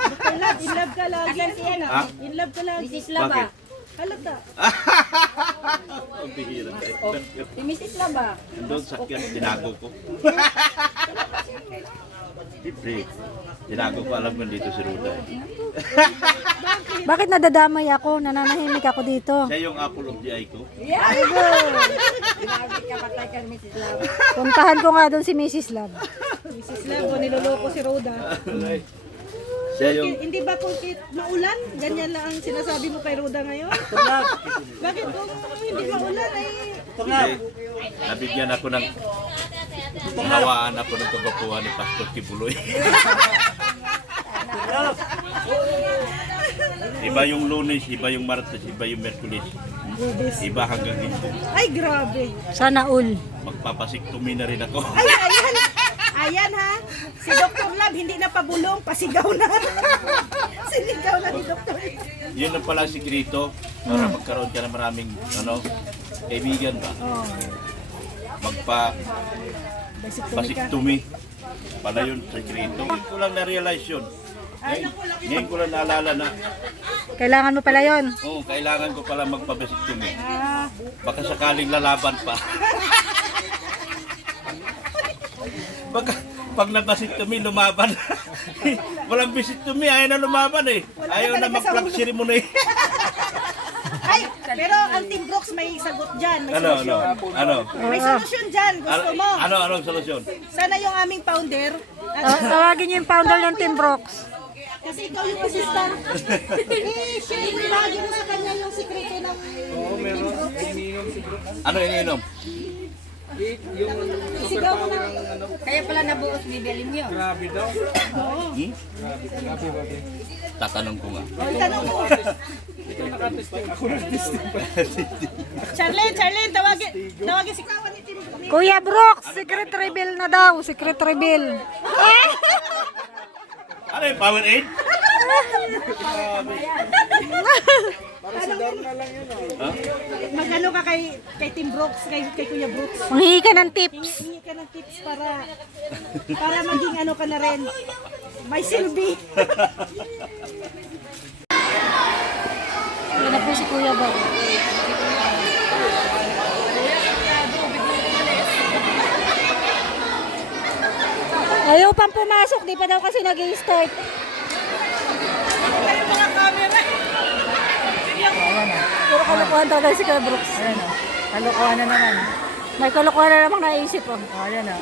In love ka lagi. Asan si ano? Ha? In love ka lagi. Mrs. Laba. Bakit? Halata. Ang bihira tayo. Oh, si Mrs. Laba. Doon sa kyan, tinago ko. Siyempre, tinago ko, alam ko dito si Ruda. Bakit nadadamay ako? Nananahimik ako dito. Siya yung apple of the eye ko. Grabe ka patay ka Mrs. Laba. Puntahan ko nga doon si Mrs. Love. Mrs. Labo, niloloko si Roda. Siya yung... Hindi ba kung maulan, ganyan lang ang sinasabi mo kay Roda ngayon? Bakit kung hindi maulan ay... Hindi, nabigyan ako ng... Nahawaan ako ng kagapuhan ni Pastor Kibuloy. Iba yung Lunes, iba yung Martes, iba yung Merkulis. Iba hanggang Linggo. Ay, grabe. Sana all. Magpapasiktomi na rin ako. Ay, ayan. Ayan ha. Si Dr. Lab hindi na pabulong, pasigaw na. Sinigaw na ni Dr. Lab. Yun ang pala sikreto para magkaroon ka ng maraming kaibigan ba? Oh, Magpapasiktomi. Pala yun sikreto. Ngayon ko lang na-realize yun. Ngayon ko lang naalala na, Kailangan mo pala yon. oo, kailangan ko pala magpapasiktomi. Baka sakaling lalaban pa. Baka pag nabasiktomi, lumaban. Walang bisiktomi, ayaw na lumaban eh. Ayaw na mag-flag ceremony. Ay, pero ang Team Brooks may sagot dyan. May Ano? solusyon. May solusyon dyan. Gusto mo. Anong solusyon? Sana yung aming founder. Tawagin niyo yung founder ng Team Brooks. Kasi ikaw yung assistant. Share mo lagi mo sa kanya yung sekreto ng Team Brooks. Ano iniinom? Isigaw mo na. Kaya pala nabuos bibilin nyo. Tatanong ko nga. Ang tanong mo. Charlene, tawagin si kawan ni Team Brooks. Kuya Brooks, secret reveal na daw. Secret reveal. Ano yung Powerade? Mag-ano ka kay Team Brooks, kay Kuya Brooks. Manghihi ka ng tips. Hingi ka ng tips para maging ano ka na rin. May silbi. Yan na po si Kuya Brooks. Ayaw pang pumasok, di pa daw kasi nag-i-start. Mga camera. Puro kalokohan talaga si Kuya Brooks. Ayan o. Kalokohan na naman. May kalokohan na namang naisip oh. Ayan o.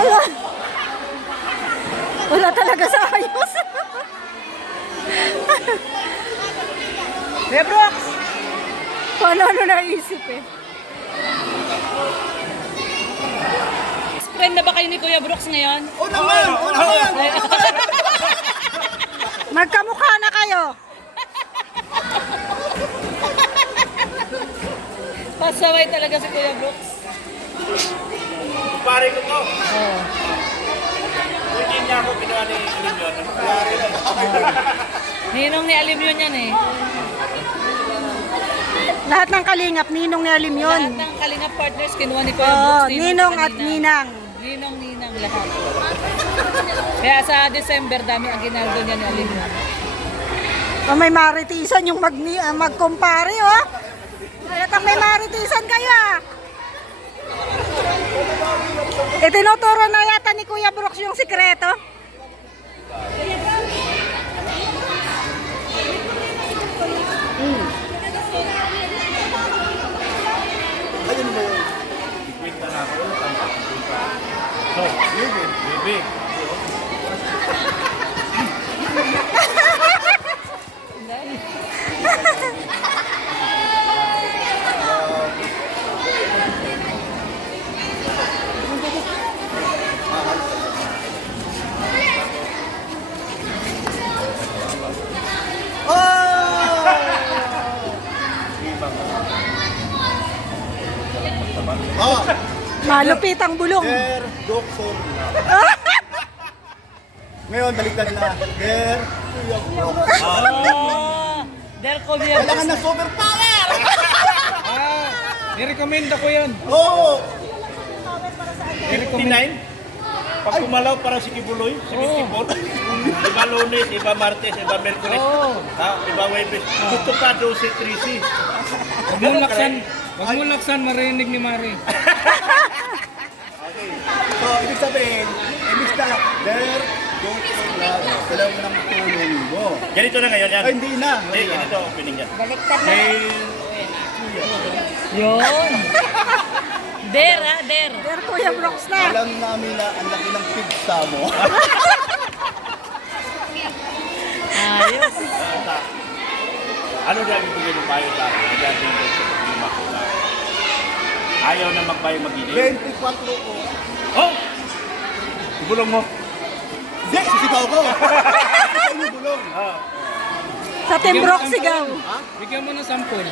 Wala. Wala talaga sa ayos. Kuya Brooks! Kung ano naisip eh. Friend na ba kayo ni Kuya Brooks ngayon? Magkamukha na kayo. Pasaway talaga si Kuya Brooks. Pare ko to. Hindi niya ako ginawa ni Alimyon. Ninong ni Alim yun yan eh. Lahat ng kalingap, ninong ni Alim yun. Lahat ng Kalingap partners kinuha ni Kuya Oo, Brooks. ninong at ninang. Ninong lahat. Kaya sa December dami ang ginaldo niya ni Alim. Oh, may maritisan yung magkumpare, oh. Halatang may maritisan kayo, ah. Tinuturo na yata ni Kuya Brooks yung sikreto. Ikwenta na ako. So, baby. Malupit ang bulong. Der Doktor Ngayon, baliktad na. Der Kuya Brooks. Del Kuya Kailangan ng superpower! Nirekomenda ko yun. Oo! 59? Pag gumalaw para si Kibuloy, si Mitipol. Iba Lunes, iba Martes, iba Merkulis. Iba Webes. Gusto pa 12-13. Huwag mo laksan marinig ni Mari. Okay. So, ibig sabihin, imbis na there, don't vlog. Kailangan mo ng tulong mo. Ganito na ngayon yan. Ay, hindi na. Hindi, ganito ang opening yan. Baliktad na. Yun. Der, ha? Der. Pero Kuya Brooks na. Alam namin na ang laki ng pizza mo. Ayos. Ano na ibigay ng payo sa akin? Regarding sa problema ko na ayaw na magpayo mag-inig. 24 ko. Oh! Ibulong mo. Hindi, sisigaw ko. Sisigaw mo bulong. Sa Team Brooks sigaw. Bigyan mo ng sampol.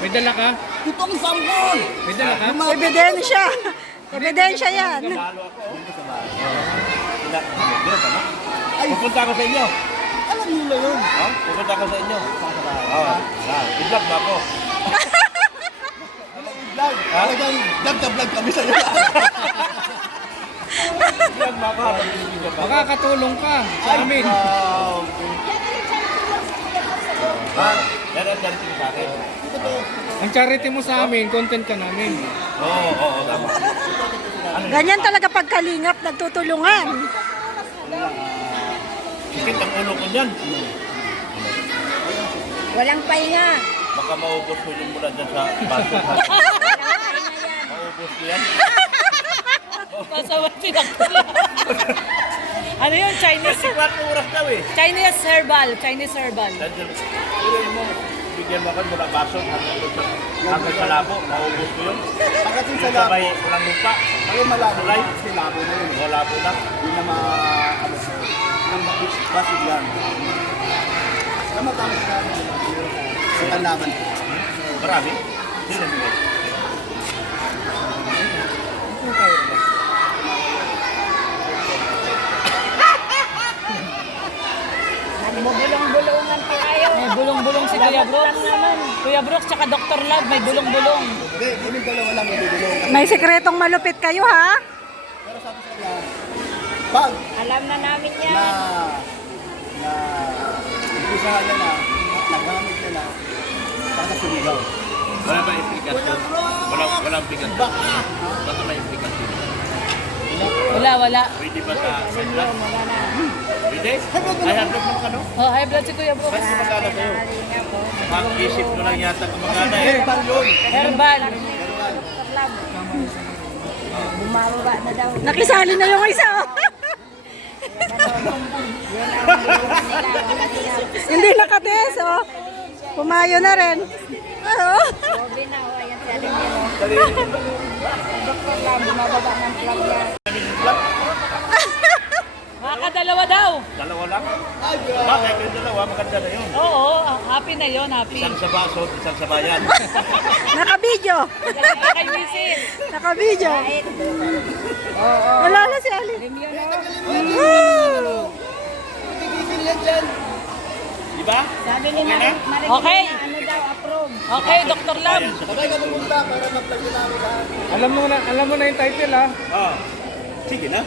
May dala ka? Itong sampol. May dala ka? Ebidensya. Ebidensya yan. Nalo ako. Pupunta ako sa inyo. Alam nila yun. Pupunta ako sa inyo. I-vlog mo ako. Vlog. Talagang vlog na vlog kami sa'yo. I-vlog mo ako. Makakatulong ka sa amin. Yan ang charity sa akin. Ang charity mo sa amin, content ka namin. Oo, tama. Ganyan talaga pagkalingap, nagtutulungan. Sikit ang ulo ko dyan. Walang pahinga. Baka maubos ko yung mula dyan sa baso. Maubos ko yan. Pasawa si Dr. Ano yun? Chinese? 24 oras daw eh. Chinese herbal. Chinese herbal. Pero mo, bigyan mo ako mula baso hanggang sa labo. Maubos ko yun. Pagdating sa labo, Sabay, walang lupa. ay malabo Salay. kasi labo na yun. Wala po na. Yun na ano sa ng basig lang. Tama tama sa sa tanaman. Marami. Sino nila? Bulong-bulungan pa kayo. May bulong-bulong si Kuya Brooks. Kuya Brooks tsaka Dr. Love, may bulong-bulong. Hindi, yung dalawa lang ibibigay. May sikretong malupit kayo ha. Pero sabi sa kanya, pag Alam na namin yan. na umpisahan na na at nagamit na na, saka sumigaw. Wala ba implikasyon? Walang implikasyon. Baka may implikasyon. Wala. Pwede ba sa blood? Pwede? Ay, hardlock mo ka no? Oh, high blood si Kuya Brooks. Ba't kumagana sa'yo? Mag-isip ko lang yata kumagana eh. Herbal yun. Herbal. Bumababa na daw. Nakisali na yung isa. Oh. Hindi nakates oh. Pumayo na rin. Oh. Sabi na, oh, ayan si Aling Milo. Dr. Lam, bumababa ng plug yan. Makakadalawa daw. Dalawa lang? Bakit yung dalawa? Maganda na yun. Oo, happy na yon, happy. Isang sa baso, isang sa bayan. Nakabidyo. Galing kay Mrs. Nakabidyo. Wala na si Ali. Di ba? Sabi ni Okay na? Marinig Okay. na ano daw, approve. Okay, Dr. Love. Sabay ka pumunta para mag-plug namin lahat. Alam mo na yung title ha. Ah, sige na.